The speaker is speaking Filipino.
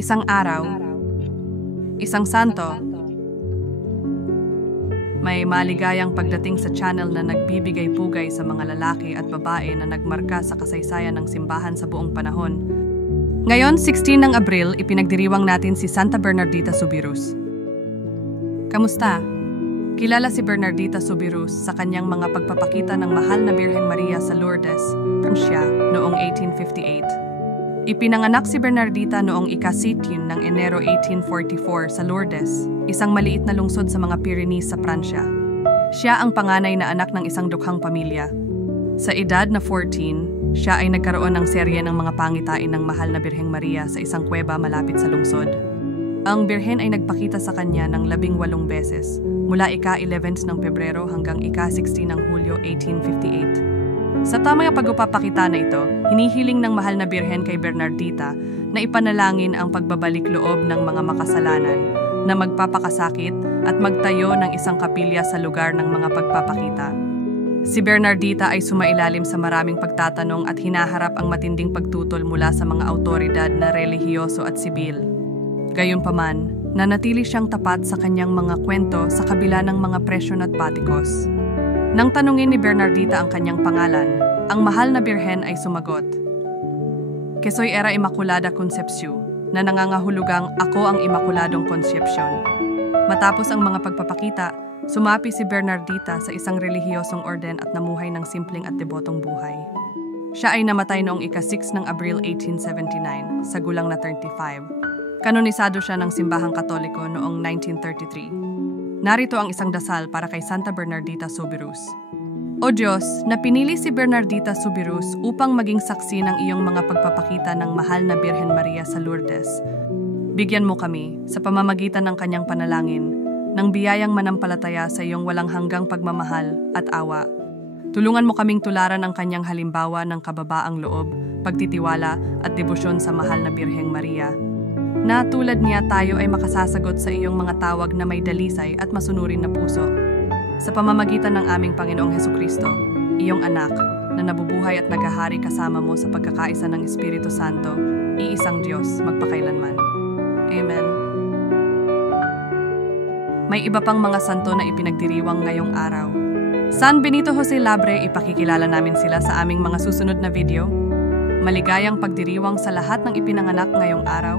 Isang araw, isang santo, may maligayang pagdating sa channel na nagbibigay pugay sa mga lalaki at babae na nagmarka sa kasaysayan ng simbahan sa buong panahon. Ngayon, 16 ng Abril, ipinagdiriwang natin si Santa Bernardita Subirus. Kamusta? Kilala si Bernardita Subirus sa kanyang mga pagpapakita ng mahal na Birheng Maria sa Lourdes, Francia, noong 1858. Ipinanganak si Bernardita noong ika-18 ng Enero 1844 sa Lourdes, isang maliit na lungsod sa mga Pyrenees sa Pransya. Siya ang panganay na anak ng isang dukhang pamilya. Sa edad na 14, siya ay nagkaroon ng serye ng mga pangitain ng mahal na Birheng Maria sa isang kuweba malapit sa lungsod. Ang Birhen ay nagpakita sa kanya ng 18 beses, mula ika-11 ng Pebrero hanggang ika-16 ng Hulyo 1858. Sa tamang pagpapakita na ito, hinihiling ng mahal na Birhen kay Bernardita na ipanalangin ang pagbabalik loob ng mga makasalanan na magpapakasakit at magtayo ng isang kapilya sa lugar ng mga pagpapakita. Si Bernardita ay sumailalim sa maraming pagtatanong at hinaharap ang matinding pagtutol mula sa mga awtoridad na relihiyoso at sibil. Gayunpaman, nanatili siyang tapat sa kanyang mga kwento sa kabila ng mga presyon at patikos. Nang tanungin ni Bernardita ang kanyang pangalan, ang mahal na Birhen ay sumagot, "Que soy era Immaculada Concepción," na nangangahulugang ako ang Immaculadong Concepcion. Matapos ang mga pagpapakita, sumapi si Bernardita sa isang relihiyosong orden at namuhay ng simpleng at debotong buhay. Siya ay namatay noong ika-6 ng Abril 1879 sa gulang na 35. Kanonisado siya ng Simbahang Katoliko noong 1933. Narito ang isang dasal para kay Santa Bernardita Subirus. O Diyos, na pinili si Bernardita Subirus upang maging saksi ng iyong mga pagpapakita ng mahal na Birhen Maria sa Lourdes. Bigyan mo kami, sa pamamagitan ng kanyang panalangin, ng biyayang manampalataya sa iyong walang hanggang pagmamahal at awa. Tulungan mo kaming tularan ang kanyang halimbawa ng kababaang loob, pagtitiwala at debosyon sa mahal na Birheng Maria. Na tulad niya tayo ay makasasagot sa iyong mga tawag na may dalisay at masunurin na puso. Sa pamamagitan ng aming Panginoong Hesukristo, iyong anak, na nabubuhay at naghahari kasama mo sa pagkakaisa ng Espiritu Santo, iisang Diyos magpakailanman. Amen. May iba pang mga santo na ipinagdiriwang ngayong araw. San Benito Jose Labre, ipakikilala namin sila sa aming mga susunod na video. Maligayang pagdiriwang sa lahat ng ipinanganak ngayong araw.